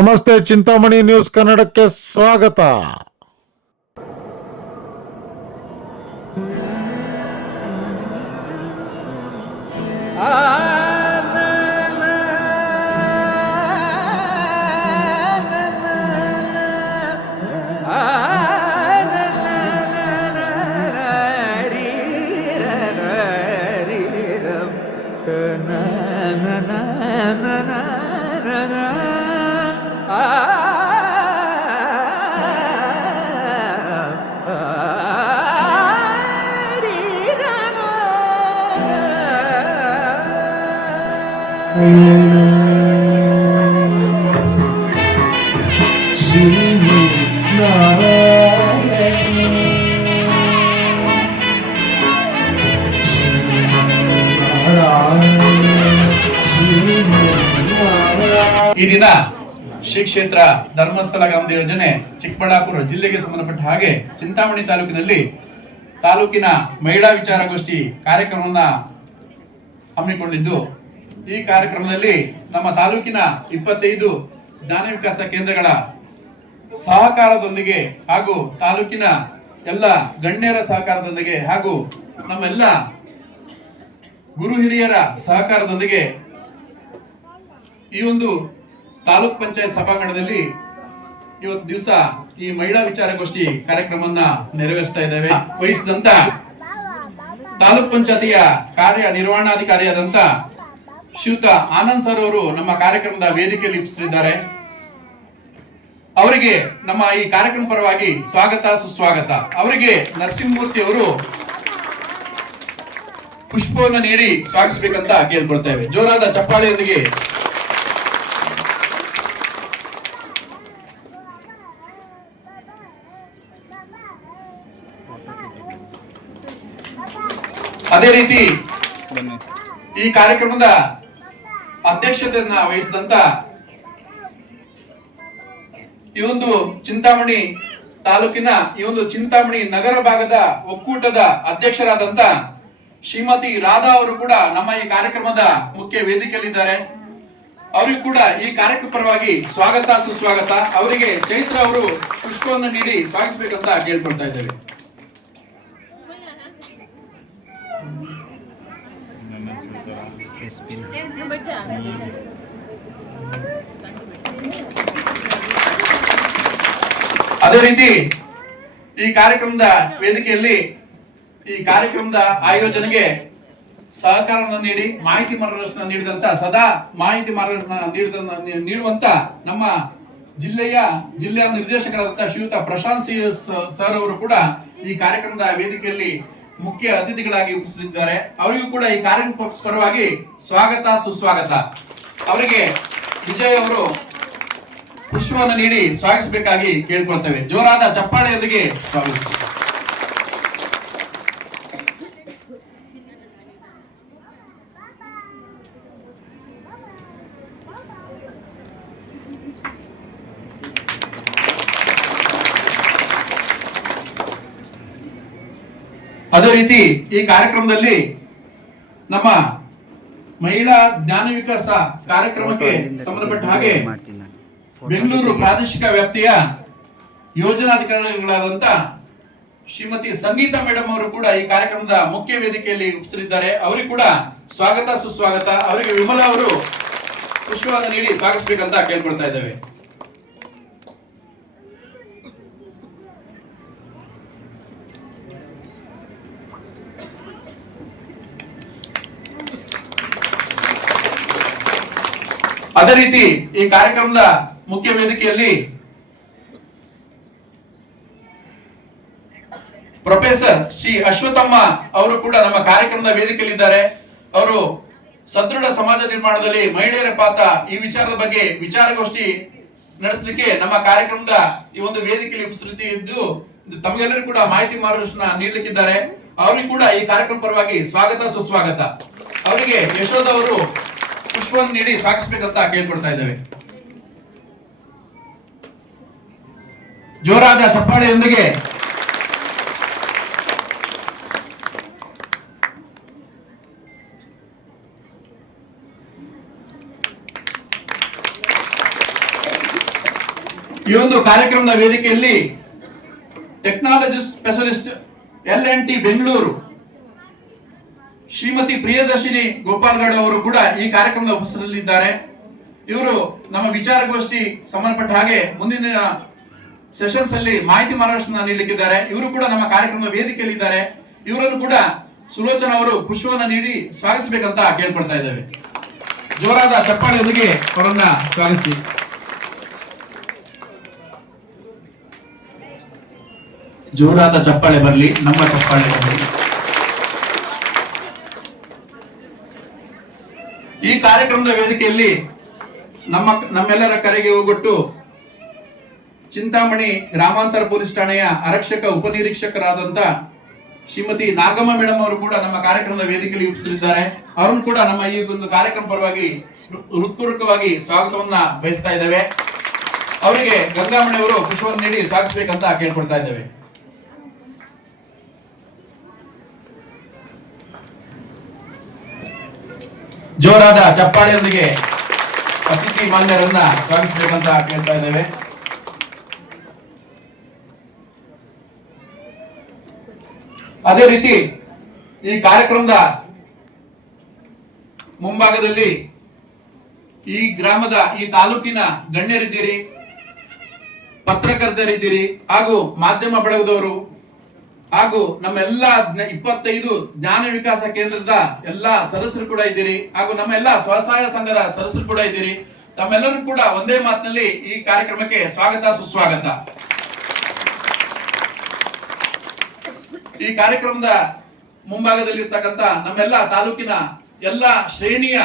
ನಮಸ್ತೆ, ಚಿಂತಾಮಣಿ ನ್ಯೂಸ್ ಕನ್ನಡಕ್ಕೆ ಸ್ವಾಗತ. ಈ ದಿನ ಶ್ರೀ ಕ್ಷೇತ್ರ ಧರ್ಮಸ್ಥಳ ಗ್ರಾಮದ ಯೋಜನೆ ಚಿಕ್ಕಬಳ್ಳಾಪುರ ಜಿಲ್ಲೆಗೆ ಸಂಬಂಧಪಟ್ಟ ಹಾಗೆ ಚಿಂತಾಮಣಿ ತಾಲೂಕಿನಲ್ಲಿ ತಾಲೂಕಿನ ಮಹಿಳಾ ವಿಚಾರಗೋಷ್ಠಿ ಕಾರ್ಯಕ್ರಮವನ್ನ ಹಮ್ಮಿಕೊಂಡಿದ್ದು, ಈ ಕಾರ್ಯಕ್ರಮದಲ್ಲಿ ನಮ್ಮ ತಾಲೂಕಿನ 25 ಜ್ಞಾನ ವಿಕಾಸ ಕೇಂದ್ರಗಳ ಸಹಕಾರದೊಂದಿಗೆ ಹಾಗೂ ತಾಲೂಕಿನ ಎಲ್ಲ ಗಣ್ಯರ ಸಹಕಾರದೊಂದಿಗೆ ಹಾಗೂ ನಮ್ಮೆಲ್ಲ ಗುರು ಹಿರಿಯರ ಸಹಕಾರದೊಂದಿಗೆ ಈ ಒಂದು ತಾಲೂಕ್ ಪಂಚಾಯತ್ ಸಭಾಂಗಣದಲ್ಲಿ ಇವತ್ತು ದಿವಸ ಈ ಮಹಿಳಾ ವಿಚಾರಗೋಷ್ಠಿ ಕಾರ್ಯಕ್ರಮವನ್ನ ನೆರವೇರಿಸ್ತಾ ಇದ್ದೇವೆ. ವಹಿಸಿದಂತ ತಾಲೂಕ್ ಪಂಚಾಯತಿಯ ಕಾರ್ಯನಿರ್ವಹಣಾಧಿಕಾರಿಯಾದಂತ ಶ್ರೀಯುತ ಆನಂದ್ ಸರ್ ಅವರು ನಮ್ಮ ಕಾರ್ಯಕ್ರಮದ ವೇದಿಕೆಯಲ್ಲಿ ಉಪಸ್ಥಿತರಿದ್ದಾರೆ. ಅವರಿಗೆ ನಮ್ಮ ಈ ಕಾರ್ಯಕ್ರಮ ಪರವಾಗಿ ಸ್ವಾಗತ ಸುಸ್ವಾಗತ. ಅವರಿಗೆ ನರಸಿಂಹಮೂರ್ತಿ ಅವರು ಪುಷ್ಪವನ್ನು ನೀಡಿ ಸ್ವಾಗತಿಸಬೇಕಂತ ಕೇಳ್ಕೊಳ್ತೇವೆ. ಜೋರಾದ ಚಪ್ಪಾಳೆಯೊಂದಿಗೆ ಅದೇ ರೀತಿ ಈ ಕಾರ್ಯಕ್ರಮದ ಅಧ್ಯಕ್ಷತೆಯನ್ನ ವಹಿಸಿದಂತ ಈ ಒಂದು ಚಿಂತಾಮಣಿ ತಾಲೂಕಿನ ಈ ಒಂದು ಚಿಂತಾಮಣಿ ನಗರ ಭಾಗದ ಒಕ್ಕೂಟದ ಅಧ್ಯಕ್ಷರಾದಂತ ಶ್ರೀಮತಿ ರಾಧಾ ಅವರು ಕೂಡ ನಮ್ಮ ಈ ಕಾರ್ಯಕ್ರಮದ ಮುಖ್ಯ ವೇದಿಕೆಯಲ್ಲಿದ್ದಾರೆ. ಅವರಿಗೂ ಕೂಡ ಈ ಕಾರ್ಯಕ್ರಮ ಪರವಾಗಿ ಸ್ವಾಗತ ಸುಸ್ವಾಗತ. ಅವರಿಗೆ ಚೈತ್ರ ಅವರು ಪುಷ್ಪವನ್ನು ನೀಡಿ ಸ್ವಾಗತಿಸಬೇಕಂತ ಕೇಳ್ಕೊಳ್ತಾ ಇದ್ದೇವೆ. ಅದೇ ರೀತಿ ಈ ಕಾರ್ಯಕ್ರಮದ ವೇದಿಕೆಯಲ್ಲಿ ಈ ಕಾರ್ಯಕ್ರಮದ ಆಯೋಜನೆಗೆ ಸಹಕಾರವನ್ನು ನೀಡಿ ಮಾಹಿತಿ ಮಾರ್ಗದರ್ಶನ ನೀಡಿದಂತ ಸದಾ ಮಾಹಿತಿ ಮಾರ್ಗದರ್ಶನ ನೀಡುವಂತ ನಮ್ಮ ಜಿಲ್ಲೆಯ ನಿರ್ದೇಶಕರಾದಂತಹ ಶ್ರೀಯುತ ಪ್ರಶಾಂತ್ ಸರ್ ಅವರು ಕೂಡ ಈ ಕಾರ್ಯಕ್ರಮದ ವೇದಿಕೆಯಲ್ಲಿ ಮುಖ್ಯ ಅತಿಥಿಗಳಾಗಿ ಉಪಸ್ಥಿತರಿದ್ದಾರೆ. ಅವರಿಗೂ ಕೂಡ ಈ ಕಾರ್ಯಕ್ರಮ ಪರವಾಗಿ ಸ್ವಾಗತ ಸುಸ್ವಾಗತ. ಅವರಿಗೆ ವಿಜಯ್ ಅವರು ಪುಷ್ಪವನ್ನು ನೀಡಿ ಸ್ವಾಗತಿಸಬೇಕಾಗಿ ಕೇಳ್ಕೊಳ್ತೇವೆ. ಜೋರಾದ ಚಪ್ಪಾಳೆಯೊಂದಿಗೆ ಸ್ವಾಗತಿಸಿ. ಅದೇ ರೀತಿ ಈ ಕಾರ್ಯಕ್ರಮದಲ್ಲಿ ನಮ್ಮ ಮಹಿಳಾ ಜ್ಞಾನ ವಿಕಾಸ ಕಾರ್ಯಕ್ರಮಕ್ಕೆ ಸಂಬಂಧಪಟ್ಟ ಹಾಗೆ ಬೆಂಗಳೂರು ಪ್ರಾದೇಶಿಕ ವ್ಯಾಪ್ತಿಯ ಯೋಜನಾಧಿಕಾರಿಗಳಾದಂತ ಶ್ರೀಮತಿ ಸಂಗೀತಾ ಮೇಡಮ್ ಅವರು ಕೂಡ ಈ ಕಾರ್ಯಕ್ರಮದ ಮುಖ್ಯ ವೇದಿಕೆಯಲ್ಲಿ ಉಪಸ್ಥಿತರಿದ್ದಾರೆ. ಅವರಿಗೂ ಕೂಡ ಸ್ವಾಗತ ಸುಸ್ವಾಗತ. ಅವರಿಗೆ ವಿಮಲಾ ಅವರು ಪುಷ್ಪವನ್ನು ನೀಡಿ ಸ್ವಾಗತಿಸಬೇಕಂತ ಕೇಳ್ಕೊಳ್ತಾ ಇದ್ದೇವೆ. ಅದೇ ರೀತಿ ಈ ಕಾರ್ಯಕ್ರಮದ ಮುಖ್ಯ ವೇದಿಕೆಯಲ್ಲಿ ಪ್ರೊಫೆಸರ್ ಶ್ರೀ ಅಶ್ವಥಮ್ಮ ಅವರು ಕೂಡ ನಮ್ಮ ಕಾರ್ಯಕ್ರಮದ ವೇದಿಕೆಯಲ್ಲಿದ್ದಾರೆ. ಅವರು ಸದೃಢ ಸಮಾಜ ನಿರ್ಮಾಣದಲ್ಲಿ ಮಹಿಳೆಯರ ಪಾತ್ರ ಈ ವಿಚಾರದ ಬಗ್ಗೆ ವಿಚಾರಗೋಷ್ಠಿ ನಡೆಸಲಿಕ್ಕೆ ನಮ್ಮ ಕಾರ್ಯಕ್ರಮದ ಈ ಒಂದು ವೇದಿಕೆಯಲ್ಲಿ ಉಪಸ್ಥಿತಿ ಇದ್ದು ತಮಗೆಲ್ಲರೂ ಕೂಡ ಮಾಹಿತಿ ಮಾರ್ಗದರ್ಶನ ನೀಡಲಿಕ್ಕಿದ್ದಾರೆ. ಅವರಿಗೂ ಕೂಡ ಈ ಕಾರ್ಯಕ್ರಮ ಪರವಾಗಿ ಸ್ವಾಗತ ಸುಸ್ವಾಗತ. ಅವರಿಗೆ ಯಶೋಧ ಅವರು ಪುಷ್ಪವನ್ನು ನೀಡಿ ಸ್ವಾಗತಿಸಬೇಕಂತ ಕೇಳ್ಕೊಳ್ತಾ ಇದ್ದೇವೆ. ಜೋರಾದ ಚಪ್ಪಾಳೆಯೊಂದಿಗೆ ಈ ಒಂದು ಕಾರ್ಯಕ್ರಮದ ವೇದಿಕೆಯಲ್ಲಿ technology specialist LNT Bengaluru Shrimati Priyadarshini Gopal Gowda ಅವರು ಕೂಡ ಈ ಕಾರ್ಯಕ್ರಮದ ಉಪಸ್ಥಿತರಿದ್ದಾರೆ. ಇವರು ನಮ್ಮ ವಿಚಾರಗೋಷ್ಠಿ ಸಂಬಂಧಪಟ್ಟ ಹಾಗೆ ಮುಂದಿನ ಸೆಷನ್ಸ್ ಅಲ್ಲಿ ಮಾಹಿತಿ ಮಾರ್ಗದರ್ಶನ ನೀಡಲಿಕ್ಕಿದ್ದಾರೆ. ಇವರು ಕೂಡ ನಮ್ಮ ಕಾರ್ಯಕ್ರಮದ ವೇದಿಕೆಯಲ್ಲಿ ಇದ್ದಾರೆ. ಇವರನ್ನು ಕೂಡ ಸುಲೋಚನಾ ಅವರು ಪುಷ್ಪವನ್ನ ನೀಡಿ ಸ್ವಾಗತಿಸಬೇಕಂತ ಕೇಳ್ಕೊಳ್ತಾ ಇದ್ದೇವೆ. ಜೋರಾದ ಚಪ್ಪಾಳೆಯೊಂದಿಗೆ ಅವರನ್ನ ಸ್ವಾಗತಿಸಿ. ಜೋರಾದ ಚಪ್ಪಾಳೆ ಬರಲಿ, ನಮ್ಮ ಚಪ್ಪಾಳೆ ಬರಲಿ. ಈ ಕಾರ್ಯಕ್ರಮದ ವೇದಿಕೆಯಲ್ಲಿ ನಮ್ಮೆಲ್ಲರ ಕರೆಗೆ ಹೋಗೊಟ್ಟು ಚಿಂತಾಮಣಿ ಗ್ರಾಮಾಂತರ ಪೊಲೀಸ್ ಠಾಣೆಯ ಆರಕ್ಷಕ ಉಪನಿರೀಕ್ಷಕರಾದಂತ ಶ್ರೀಮತಿ ನಾಗಮ್ಮ ಮೇಡಮ್ ಅವರು ಕೂಡ ನಮ್ಮ ಕಾರ್ಯಕ್ರಮದ ವೇದಿಕೆಯಲ್ಲಿ ಉಪಸ್ಥಿತರಿದ್ದಾರೆ. ಅವರನ್ನು ಕೂಡ ನಮ್ಮ ಈ ಒಂದು ಕಾರ್ಯಕ್ರಮ ಪರವಾಗಿ ಹೃತ್ಪೂರ್ವಕವಾಗಿ ಸ್ವಾಗತವನ್ನ ಬಯಸ್ತಾ ಇದ್ದೇವೆ. ಅವರಿಗೆ ಗಂಗಾಮಣಿ ಅವರು ಪುಷ್ಪವನ್ನು ನೀಡಿ ಸ್ವಾಗತಿಸಬೇಕಂತ ಕೇಳ್ಕೊಳ್ತಾ ಇದ್ದೇವೆ. ಜೋರಾದ ಚಪ್ಪಾಳೆಯೊಂದಿಗೆ ಅತಿಥಿ ಮಾನ್ಯರನ್ನ ಸ್ವಾಗತಿಸಬೇಕಂತ ಕೇಳ್ತಾ ಇದ್ದೇವೆ. ಅದೇ ರೀತಿ ಈ ಕಾರ್ಯಕ್ರಮದ ಮುಂಭಾಗದಲ್ಲಿ ಈ ಗ್ರಾಮದ ಈ ತಾಲೂಕಿನ ಗಣ್ಯರಿದ್ದೀರಿ, ಪತ್ರಕರ್ತರಿದ್ದೀರಿ, ಹಾಗೂ ಮಾಧ್ಯಮ ಬಳಗದವರು, ಹಾಗೂ ನಮ್ಮೆಲ್ಲ 25 ಜ್ಞಾನ ವಿಕಾಸ ಕೇಂದ್ರದ ಎಲ್ಲಾ ಸದಸ್ಯರು ಕೂಡ ಇದ್ದೀರಿ, ಹಾಗೂ ನಮ್ಮ ಎಲ್ಲಾ ಸ್ವಸಹಾಯ ಸಂಘದ ಸದಸ್ಯರು ಕೂಡ ಇದ್ದೀರಿ. ತಮ್ಮೆಲ್ಲರೂ ಕೂಡ ಒಂದೇ ಮಾತಿನಲ್ಲಿ ಈ ಕಾರ್ಯಕ್ರಮಕ್ಕೆ ಸ್ವಾಗತ ಸುಸ್ವಾಗತ. ಈ ಕಾರ್ಯಕ್ರಮದ ಮುಂಭಾಗದಲ್ಲಿ ಇರ್ತಕ್ಕಂಥ ನಮ್ಮೆಲ್ಲ ತಾಲೂಕಿನ ಎಲ್ಲಾ ಶ್ರೇಣಿಯ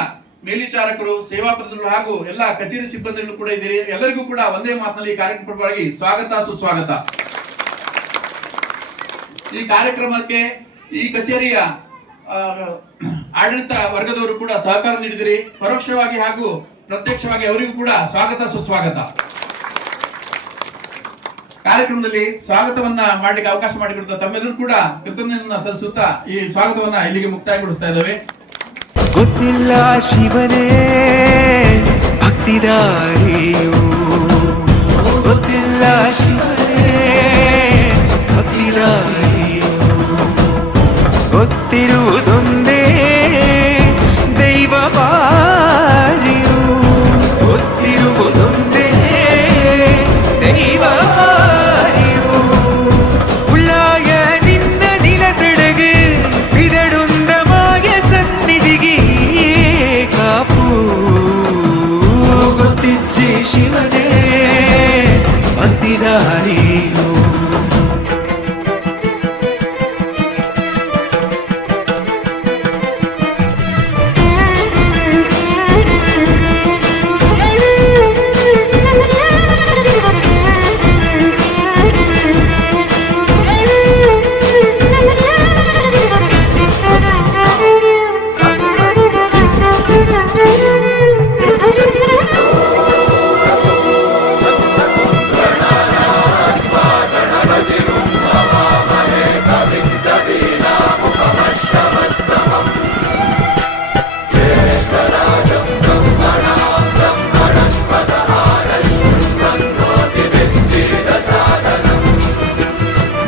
ಮೇಲ್ವಿಚಾರಕರು, ಸೇವಾ ಪ್ರತಿನಿಧಿಗಳು ಹಾಗೂ ಎಲ್ಲಾ ಕಚೇರಿ ಸಿಬ್ಬಂದಿಗಳು ಕೂಡ ಇದ್ದೀರಿ. ಎಲ್ಲರಿಗೂ ಕೂಡ ಒಂದೇ ಮಾತಿನಲ್ಲಿ ಈ ಕಾರ್ಯಕ್ರಮವಾಗಿ ಸ್ವಾಗತ ಸುಸ್ವಾಗತ. ಈ ಕಾರ್ಯಕ್ರಮಕ್ಕೆ ಈ ಕಚೇರಿಯ ಆಡಳಿತ ವರ್ಗದವರು ಕೂಡ ಸಹಕಾರ ನೀಡಿದಿರಿ. ಪರೋಕ್ಷವಾಗಿ ಹಾಗೂ ಪ್ರತ್ಯಕ್ಷವಾಗಿ ಅವರಿಗೂ ಕೂಡ ಸ್ವಾಗತ ಸುಸ್ವಾಗತ. ಕಾರ್ಯಕ್ರಮದಲ್ಲಿ ಸ್ವಾಗತವನ್ನ ಮಾಡ್ಲಿಕ್ಕೆ ಅವಕಾಶ ಮಾಡಿಕೊಡ್ತಾ ತಮ್ಮೆಲ್ಲರೂ ಕೂಡ ಕೃತಜ್ಞತೆಯನ್ನ ಸಲ್ಲಿಸುತ್ತಾ ಈ ಸ್ವಾಗತವನ್ನ ಇಲ್ಲಿಗೆ ಮುಕ್ತಾಯಗೊಳಿಸ್ತಾ ಇದ್ದೇವೆ. ಗೊತ್ತಿಲ್ಲ ಶಿವನೇ ಭಕ್ತಿದಾರಿಯು, ಗೊತ್ತಿಲ್ಲ ಶಿವನೇ ಭಕ್ತಿದಾರಿಯು, ಗೊತ್ತಿರುವುದೊಂದೇ ದೈವ ಬಾರಿಯು, ಗೊತ್ತಿರುವುದೊಂದೇ ದೈವ ಬಾರಿಯು. ಉಳ್ಳಾಯ ನಿನ್ನ ನಿಲತಡಗೆ ಬಿದಡುಂದ ಮಾಯ ಸನ್ನಿಧಿಗೆ ಕಾಪು, ಗೊತ್ತಿಜ್ಜಿ ಶಿವನೇ ಭಕ್ತಿದಾರಿಯು.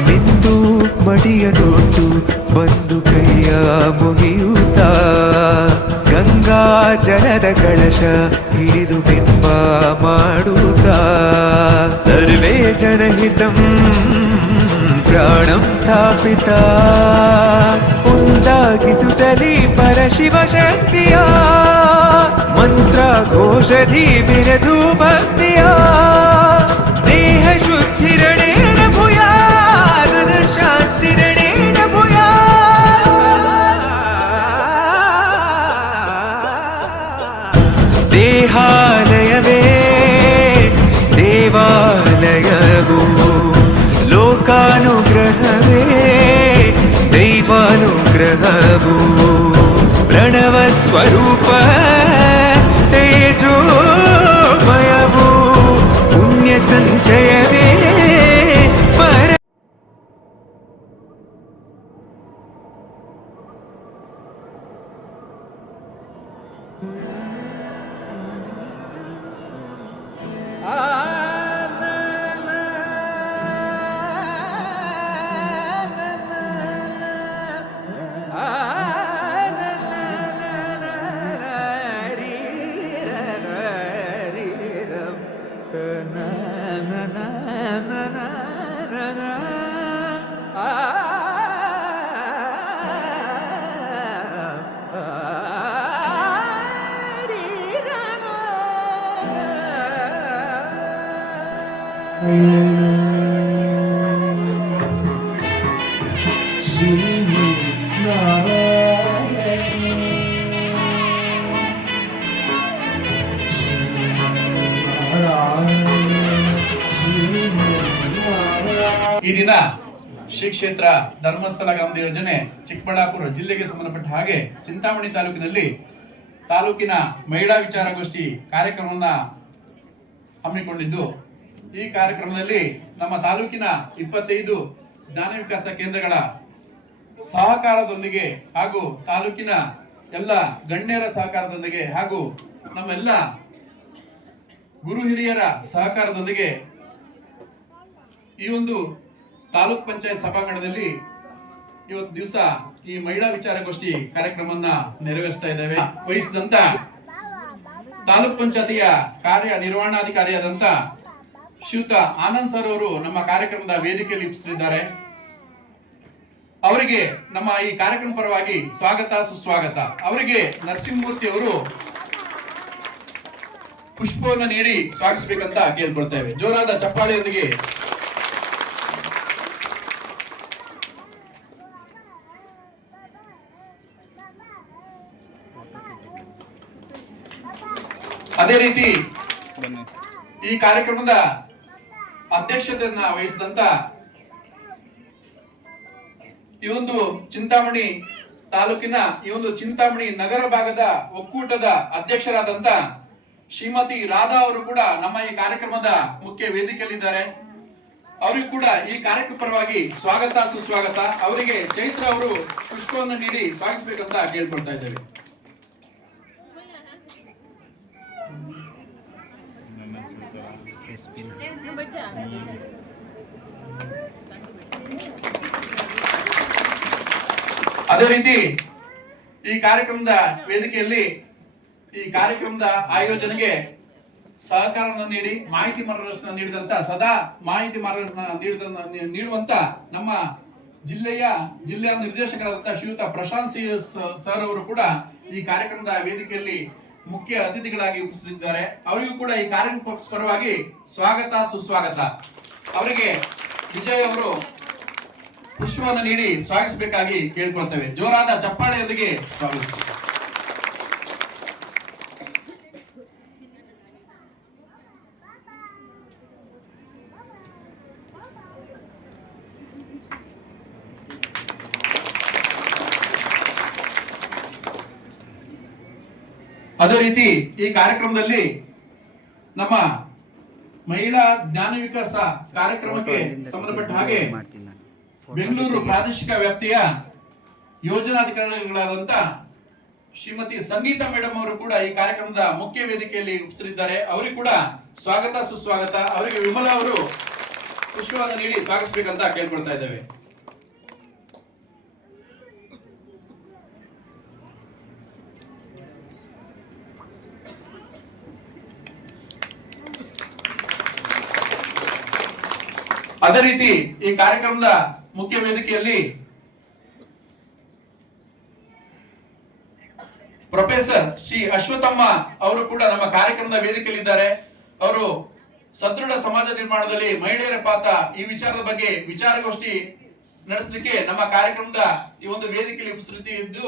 ನಿಂದು ಮಡಿಯ ನೋಟು ಬಂದು ಕೈಯ ಮುಗಿಯುತ್ತ, ಗಂಗಾ ಜಲದ ಕಳಶ ಹಿಡಿದು ಬಿಂಬ ಮಾಡುತ್ತ, ಸರ್ವೇ ಜನಹಿತಂ ಪ್ರಾಣಂ ಸ್ಥಾಪಿತ, ಉಂಟಾಗಿಸುತ್ತಲಿ ಪರಶಿವ ಶಕ್ತಿಯ ಮಂತ್ರ ಘೋಷಧಿ ಬಿರದು ಭಕ್ತಿಯ, ದೇಹ ಶುದ್ಧಿರಣೇನ ಭೂಯಾ ಶಾಂತಿರಣೇನ ಭೂಯಾ. ದೇಹಾಲಯವೇ ದೇವಾಲಯವು, ಲೋಕಾನುಗ್ರಹವೇ ದೈವಾನುಗ್ರಹವು, ಪ್ರಣವ ಸ್ವರೂಪ ತೇಜೋಮಯವು, ಪುಣ್ಯ ಸಂಚಯವೇ ಪರ. ಆ ಈ ದಿನ ಶ್ರೀ ಕ್ಷೇತ್ರ ಧರ್ಮಸ್ಥಳ ಗ್ರಾಮದ ಯೋಜನೆ ಚಿಕ್ಕಬಳ್ಳಾಪುರ ಜಿಲ್ಲೆಗೆ ಸಂಬಂಧಪಟ್ಟ ಹಾಗೆ ಚಿಂತಾಮಣಿ ತಾಲೂಕಿನಲ್ಲಿ ತಾಲೂಕಿನ ಮಹಿಳಾ ವಿಚಾರಗೋಷ್ಠಿ ಕಾರ್ಯಕ್ರಮವನ್ನ ಹಮ್ಮಿಕೊಂಡಿದ್ದು, ಈ ಕಾರ್ಯಕ್ರಮದಲ್ಲಿ ನಮ್ಮ ತಾಲೂಕಿನ 25 ಜ್ಞಾನ ವಿಕಾಸ ಕೇಂದ್ರಗಳ ಸಹಕಾರದೊಂದಿಗೆ ಹಾಗೂ ತಾಲೂಕಿನ ಎಲ್ಲ ಗಣ್ಯರ ಸಹಕಾರದೊಂದಿಗೆ ಹಾಗೂ ನಮ್ಮೆಲ್ಲ ಗುರು ಹಿರಿಯರ ಸಹಕಾರದೊಂದಿಗೆ ಈ ಒಂದು ತಾಲೂಕ್ ಪಂಚಾಯತ್ ಸಭಾಂಗಣದಲ್ಲಿ ಇವತ್ತು ದಿವಸ ಈ ಮಹಿಳಾ ವಿಚಾರಗೋಷ್ಠಿ ಕಾರ್ಯಕ್ರಮವನ್ನ ನೆರವೇರಿಸ್ತಾ ಇದ್ದೇವೆ. ವಹಿಸಿದಂತ ತಾಲೂಕ್ ಪಂಚಾಯತಿಯ ಕಾರ್ಯನಿರ್ವಹಣಾಧಿಕಾರಿಯಾದಂತ ಶ್ರೀಯುತ ಆನಂದ್ ಸರ್ ಅವರು ನಮ್ಮ ಕಾರ್ಯಕ್ರಮದ ವೇದಿಕೆಯಲ್ಲಿ ಉಪಸ್ಥಿತರಿದ್ದಾರೆ. ಅವರಿಗೆ ನಮ್ಮ ಈ ಕಾರ್ಯಕ್ರಮ ಪರವಾಗಿ ಸ್ವಾಗತ ಸುಸ್ವಾಗತ. ಅವರಿಗೆ ನರಸಿಂಹಮೂರ್ತಿ ಅವರು ಪುಷ್ಪವನ್ನು ನೀಡಿ ಸ್ವಾಗತಿಸಬೇಕಂತ ಕೇಳ್ಕೊಳ್ತೇವೆ. ಜೋರಾದ ಚಪ್ಪಾಳೆಯೊಂದಿಗೆ ಅದೇ ರೀತಿ ಈ ಕಾರ್ಯಕ್ರಮದ ಅಧ್ಯಕ್ಷತೆಯನ್ನ ವಹಿಸಿದಂತ ಈ ಒಂದು ಚಿಂತಾಮಣಿ ತಾಲೂಕಿನ ಈ ಒಂದು ಚಿಂತಾಮಣಿ ನಗರ ಭಾಗದ ಒಕ್ಕೂಟದ ಅಧ್ಯಕ್ಷರಾದಂತ ಶ್ರೀಮತಿ ರಾಧಾ ಅವರು ಕೂಡ ನಮ್ಮ ಈ ಕಾರ್ಯಕ್ರಮದ ಮುಖ್ಯ ವೇದಿಕೆಯಲ್ಲಿದ್ದಾರೆ. ಅವರಿಗೂ ಕೂಡ ಈ ಕಾರ್ಯಕ್ರಮ ಪರವಾಗಿ ಸ್ವಾಗತ ಸುಸ್ವಾಗತ. ಅವರಿಗೆ ಚೈತ್ರ ಅವರು ಪುಷ್ಪವನ್ನು ನೀಡಿ ಸ್ವಾಗತಿಸಬೇಕಂತ ಕೇಳ್ಕೊಳ್ತಾ ಇದ್ದೇವೆ. ಅದೇ ರೀತಿ ಈ ಕಾರ್ಯಕ್ರಮದ ವೇದಿಕೆಯಲ್ಲಿ ಈ ಕಾರ್ಯಕ್ರಮದ ಆಯೋಜನೆಗೆ ಸಹಕಾರವನ್ನು ನೀಡಿ ಮಾಹಿತಿ ಮಾರ್ಗದರ್ಶನ ನೀಡಿದಂತ ಸದಾ ಮಾಹಿತಿ ಮಾರ್ಗದರ್ಶನ ನೀಡುವಂತ ನಮ್ಮ ಜಿಲ್ಲೆಯ ನಿರ್ದೇಶಕರಾದಂತಹ ಶ್ರೀಯುತ ಪ್ರಶಾಂತ್ ಸರ್ ಅವರು ಕೂಡ ಈ ಕಾರ್ಯಕ್ರಮದ ವೇದಿಕೆಯಲ್ಲಿ ಮುಖ್ಯ ಅತಿಥಿಗಳಾಗಿ ಉಪಸ್ಥಿತರಿದ್ದಾರೆ. ಅವರಿಗೂ ಕೂಡ ಈ ಕಾರ್ಯಕ್ರಮ ಪರವಾಗಿ ಸ್ವಾಗತ ಸುಸ್ವಾಗತ. ಅವರಿಗೆ ವಿಜಯ್ ಅವರು ಪುಷ್ಪವನ್ನು ನೀಡಿ ಸ್ವಾಗತಿಸಬೇಕಾಗಿ ಕೇಳ್ಕೊಳ್ತೇವೆ. ಜೋರಾದ ಚಪ್ಪಾಳೆಯೊಂದಿಗೆ ಸ್ವಾಗತಿಸಿ. ಅದೇ ರೀತಿ ಈ ಕಾರ್ಯಕ್ರಮದಲ್ಲಿ ನಮ್ಮ ಮಹಿಳಾ ಜ್ಞಾನ ವಿಕಾಸ ಕಾರ್ಯಕ್ರಮಕ್ಕೆ ಸಂಬಂಧಪಟ್ಟ ಹಾಗೆ ಬೆಂಗಳೂರು ಪ್ರಾದೇಶಿಕ ವ್ಯಾಪ್ತಿಯ ಯೋಜನಾಧಿಕಾರಿಗಳಾದಂತ ಶ್ರೀಮತಿ ಸಂಗೀತಾ ಮೇಡಮ್ ಅವರು ಕೂಡ ಈ ಕಾರ್ಯಕ್ರಮದ ಮುಖ್ಯ ವೇದಿಕೆಯಲ್ಲಿ ಉಪಸ್ಥಿತರಿದ್ದಾರೆ. ಅವರಿಗೂ ಕೂಡ ಸ್ವಾಗತ ಸುಸ್ವಾಗತ. ಅವರಿಗೆ ವಿಮಲಾ ಅವರು ಪುಷ್ಪವನ್ನು ನೀಡಿ ಸ್ವಾಗತಿಸಬೇಕಂತ ಕೇಳ್ಕೊಳ್ತಾ ಇದ್ದೇವೆ. ಅದೇ ರೀತಿ ಈ ಕಾರ್ಯಕ್ರಮದ ಮುಖ್ಯ ವೇದಿಕೆಯಲ್ಲಿ ಪ್ರೊಫೆಸರ್ ಶ್ರೀ ಅಶ್ವಥಮ್ಮ ಅವರು ಕೂಡ ನಮ್ಮ ಕಾರ್ಯಕ್ರಮದ ವೇದಿಕೆಯಲ್ಲಿದ್ದಾರೆ. ಅವರು ಸದೃಢ ಸಮಾಜ ನಿರ್ಮಾಣದಲ್ಲಿ ಮಹಿಳೆಯರ ಪಾತ್ರ ಈ ವಿಚಾರದ ಬಗ್ಗೆ ವಿಚಾರಗೋಷ್ಠಿ ನಡೆಸಲಿಕ್ಕೆ ನಮ್ಮ ಕಾರ್ಯಕ್ರಮದ ಈ ಒಂದು ವೇದಿಕೆಯಲ್ಲಿ ಉಪಸ್ಥಿತಿ ಇದ್ದು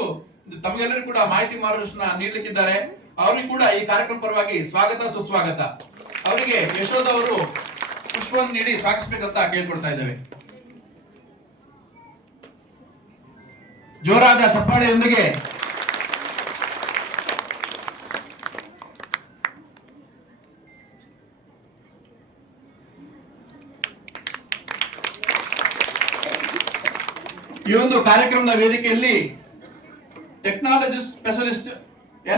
ತಮಗೆಲ್ಲರೂ ಕೂಡ ಮಾಹಿತಿ ಮಾರ್ಗದರ್ಶನ ನೀಡಲಿಕ್ಕಿದ್ದಾರೆ. ಅವರಿಗೂ ಕೂಡ ಈ ಕಾರ್ಯಕ್ರಮ ಪರವಾಗಿ ಸ್ವಾಗತ ಸುಸ್ವಾಗತ. ಅವರಿಗೆ ಯಶೋಧ ಅವರು ಪುಷ್ಪವನ್ನು ನೀಡಿ ಸ್ವಾಗತಿಸಬೇಕಂತ ಕೇಳ್ಕೊಳ್ತಾ ಇದ್ದೇವೆ. ಜೋರಾದ ಚಪ್ಪಾಳೆಯೊಂದಿಗೆ ಈ ಒಂದು ಕಾರ್ಯಕ್ರಮದ ವೇದಿಕೆಯಲ್ಲಿ technology specialist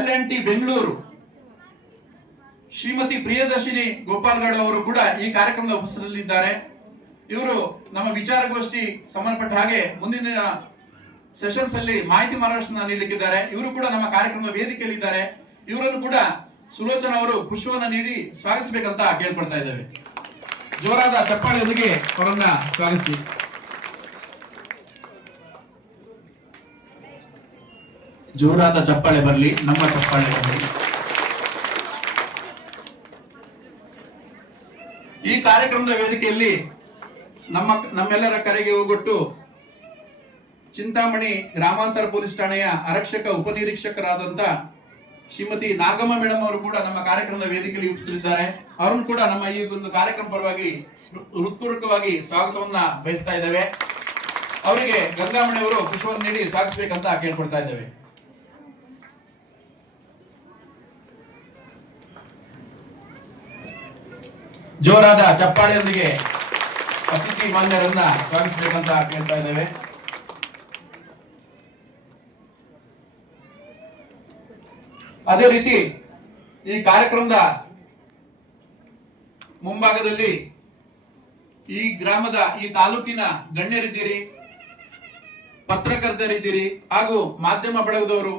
LNT Bengaluru Shrimati Priyadarshini Gopal Gowda ಅವರು ಕೂಡ ಈ ಕಾರ್ಯಕ್ರಮದ ಉಪಸ್ಥಿತರಿದ್ದಾರೆ. ಇವರು ನಮ್ಮ ವಿಚಾರಗೋಷ್ಠಿ ಸಂಬಂಧಪಟ್ಟ ಹಾಗೆ ಮುಂದಿನ ಸೆಷನ್ಸ್ ಅಲ್ಲಿ ಮಾಹಿತಿ ಮಾರ್ಗದರ್ಶನ ನೀಡಲಿಕ್ಕಿದ್ದಾರೆ. ಇವರು ಕೂಡ ನಮ್ಮ ಕಾರ್ಯಕ್ರಮದ ವೇದಿಕೆಯಲ್ಲಿ ಇದ್ದಾರೆ. ಇವರನ್ನು ಕೂಡ ಸುಲೋಚನಾ ಅವರು ಪುಷ್ಪವನ್ನು ನೀಡಿ ಸ್ವಾಗತಿಸಬೇಕಂತ ಕೇಳ್ಕೊಳ್ತಾ ಇದ್ದೇವೆ. ಜೋರಾದ ಚಪ್ಪಾಳೆಯೊಂದಿಗೆ ಅವರನ್ನ ಸ್ವಾಗತಿಸಿ. ಜೋರಾದ ಚಪ್ಪಾಳೆ ಬರಲಿ, ನಮ್ಮ ಚಪ್ಪಾಳೆ ಬರಲಿ. ಈ ಕಾರ್ಯಕ್ರಮದ ವೇದಿಕೆಯಲ್ಲಿ ನಮ್ಮೆಲ್ಲರ ಕರೆಗೆ ಹೋಗೊಟ್ಟು ಚಿಂತಾಮಣಿ ಗ್ರಾಮಾಂತರ ಪೊಲೀಸ್ ಠಾಣೆಯ ಆರಕ್ಷಕ ಉಪನಿರೀಕ್ಷಕರಾದಂತ ಶ್ರೀಮತಿ ನಾಗಮ್ಮ ಮೇಡಮ್ ಅವರು ಕೂಡ ನಮ್ಮ ಕಾರ್ಯಕ್ರಮದ ವೇದಿಕೆಯಲ್ಲಿ ಉಪಸ್ಥಿತರಿದ್ದಾರೆ. ಅವರನ್ನು ಕೂಡ ನಮ್ಮ ಈ ಒಂದು ಕಾರ್ಯಕ್ರಮ ಪರವಾಗಿ ಹೃತ್ಪೂರ್ವಕವಾಗಿ ಸ್ವಾಗತವನ್ನ ಬಯಸ್ತಾ ಇದ್ದೇವೆ. ಅವರಿಗೆ ಗಂಗಾಮಣಿ ಅವರು ಪುಷ್ಪವನ್ನು ನೀಡಿ ಸ್ವಾಗತಿಸಬೇಕಂತ ಕೇಳ್ಕೊಳ್ತಾ ಇದ್ದೇವೆ. ಜೋರಾದ ಚಪ್ಪಾಳೆಯೊಂದಿಗೆ ಅತಿಥಿ ಮಾನ್ಯರನ್ನ ಸ್ವಾಗತಿಸಬೇಕಂತ ಕೇಳ್ತಾ ಇದ್ದೇವೆ. ಅದೇ ರೀತಿ ಈ ಕಾರ್ಯಕ್ರಮದ ಮುಂಭಾಗದಲ್ಲಿ ಈ ಗ್ರಾಮದ ಈ ತಾಲೂಕಿನ ಗಣ್ಯರಿದ್ದೀರಿ, ಪತ್ರಕರ್ತರಿದ್ದೀರಿ, ಹಾಗೂ ಮಾಧ್ಯಮ ಬಳಗದವರು,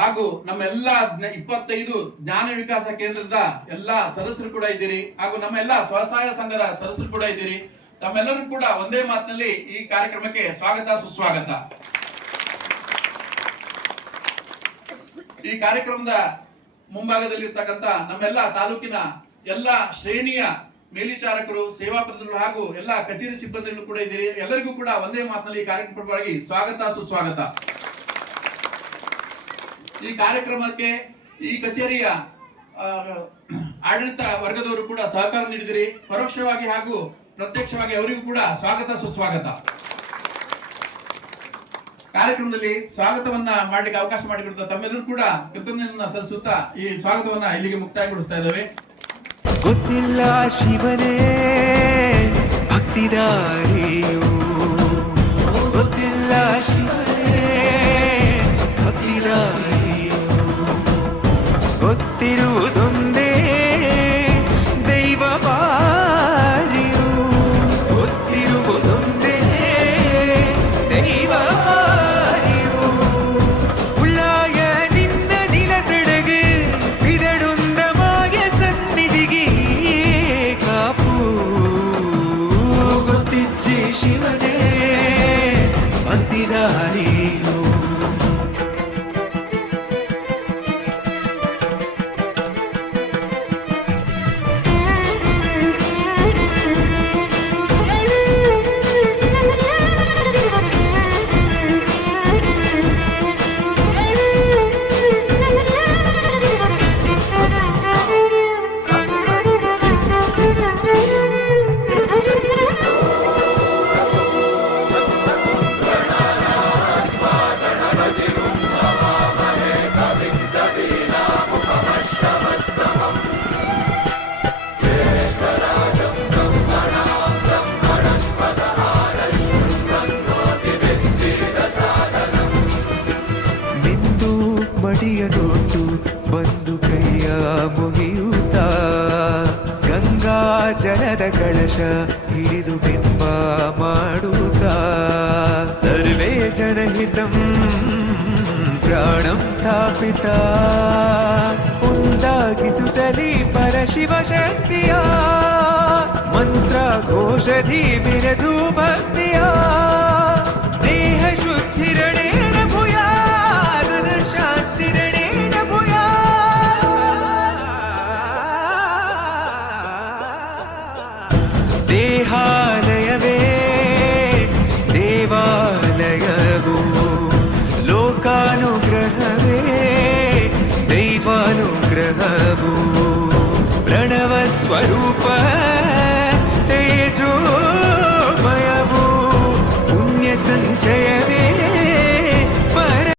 ಹಾಗೂ ನಮ್ಮೆಲ್ಲ 25 ಜ್ಞಾನ ವಿಕಾಸ ಕೇಂದ್ರದ ಎಲ್ಲಾ ಸದಸ್ಯರು ಕೂಡ ಇದ್ದೀರಿ, ಹಾಗೂ ನಮ್ಮ ಎಲ್ಲ ಸ್ವಸಹಾಯ ಸಂಘದ ಸದಸ್ಯರು ಕೂಡ ಇದ್ದೀರಿ. ತಮ್ಮೆಲ್ಲರೂ ಕೂಡ ಒಂದೇ ಮಾತಿನಲ್ಲಿ ಈ ಕಾರ್ಯಕ್ರಮಕ್ಕೆ ಸ್ವಾಗತ ಸುಸ್ವಾಗತ. ಈ ಕಾರ್ಯಕ್ರಮದ ಮುಂಭಾಗದಲ್ಲಿ ಇರ್ತಕ್ಕಂಥ ನಮ್ಮೆಲ್ಲ ತಾಲೂಕಿನ ಎಲ್ಲ ಶ್ರೇಣಿಯ ಮೇಲ್ವಿಚಾರಕರು, ಸೇವಾ ಪ್ರತಿನಿಧಿಗಳು ಹಾಗೂ ಎಲ್ಲ ಕಚೇರಿ ಸಿಬ್ಬಂದಿಗಳು ಕೂಡ ಇದ್ದೀರಿ. ಎಲ್ಲರಿಗೂ ಕೂಡ ಒಂದೇ ಮಾತಿನಲ್ಲಿ ಈ ಕಾರ್ಯಕ್ರಮವಾಗಿ ಸ್ವಾಗತ ಸುಸ್ವಾಗತ. ಈ ಕಾರ್ಯಕ್ರಮಕ್ಕೆ ಈ ಕಚೇರಿಯ ಆಡಳಿತ ವರ್ಗದವರು ಕೂಡ ಸಹಕಾರ ನೀಡಿದಿರಿ. ಪರೋಕ್ಷವಾಗಿ ಹಾಗೂ ಪ್ರತ್ಯಕ್ಷವಾಗಿ ಅವರಿಗೂ ಕೂಡ ಸ್ವಾಗತ ಸುಸ್ವಾಗತ. ಕಾರ್ಯಕ್ರಮದಲ್ಲಿ ಸ್ವಾಗತವನ್ನ ಮಾಡ್ಲಿಕ್ಕೆ ಅವಕಾಶ ಮಾಡಿಕೊಡ್ತಾ ತಮ್ಮೆಲ್ಲರೂ ಕೂಡ ಕೃತಜ್ಞತೆಯನ್ನ ಸಲ್ಲಿಸುತ್ತಾ ಈ ಸ್ವಾಗತವನ್ನ ಇಲ್ಲಿಗೆ ಮುಕ್ತಾಯಗೊಳಿಸ್ತಾ ಇದ್ದೇವೆ. ಗೊತ್ತಿಲ್ಲ ಶಿವನೇ ಭಕ್ತಿದಾರಿಯು, ಗೊತ್ತಿಲ್ಲ ಶಿವನೇ ಭಕ್ತಿದಾರಿಯು, ಗೊತ್ತಿರುವುದೊಂದೇ ದೈವ ಬಾರಿಯು, ಗೊತ್ತಿರುವುದೊಂದೇ ದೈವ ಬಾರಿಯು. ಉಳ್ಳಾಯ ನಿನ್ನ ನಿಲತಡಗೆ ಬಿದಡುಂದ ಮಾಯ ಸನ್ನಿಧಿಗೆ ಕಾಪು, ಗೊತ್ತಿಜ್ಜಿ ಶಿವನೇ ಭಕ್ತಿದಾರಿಯು. ನಿಂದು ಮಡಿಯ ನೋಟು ಬಂದು ಕೈಯ ಮುಗಿಯುತ್ತ, ಗಂಗಾ ಜಲದ ಕಳಶ ಹಿಡಿದು ಬಿಂಬ ಮಾಡುತ್ತ, ಸರ್ವೇ ಜನಹಿತಂ ಪ್ರಾಣಂ ಸ್ಥಾಪಿತ, ಉಂದಾಗಿಸುತ್ತಲಿ ಪರಶಿವ ಶಕ್ತಿಯ ಮಂತ್ರ ಘೋಷಧಿ ಬಿರದು ಭಕ್ತಿಯ, ದೇಹ ಶುದ್ಧಿರಣೇನ ಭೂಯಾ ಶಾಂತಿರಣೇನ ಭೂಯಾ. ದೇಹಾಲಯವೇ ದೇವಾಲಯವು, ಲೋಕಾನುಗ್ರಹವೇ ದೈವಾನುಗ್ರಹವು, ಪ್ರಣವ ಸ್ವರೂಪ